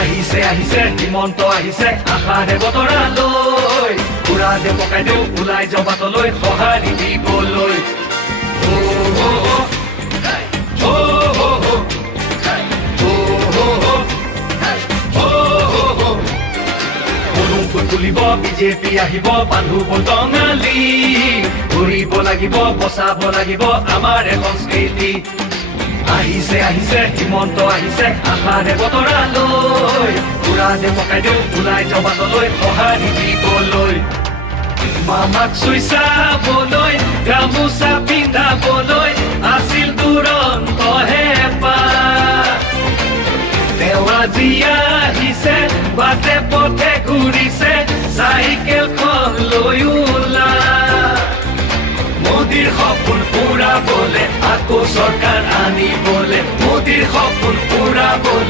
আহিছে আহিছে হিমন্ত আহিছে আশাৰে বতৰালৈ পুৰা দে পকাই দেও ওলাই যাওঁ বাটলৈ সঁহাৰি দিবলৈ তুলিব বিজেপি আহিব বান্ধু বটঙালী ঘূৰিব লাগিব বচাব লাগিব আমাৰ সংস্কৃতি আহিছে আহিছে হিমন্ত আহিছে আশাৰে বতৰালৈ পুৰা দে পকাই দেও ওলাই যাওঁ বাটলৈ সঁহাৰি দিবলৈ মামাক চুই চাবলৈ গামোচা পিন্ধাবলৈ আছিল দুৰন্ত হেঁপাহ তেওঁ আজি আহিছে বাটে পথে ঘূৰিছে চাইকেলখন লৈ ওলা মোদীৰ সপোন পুৰাবলে আকৌ চৰকাৰ আনিবলে মোদীৰ সপোন পুৰাবলে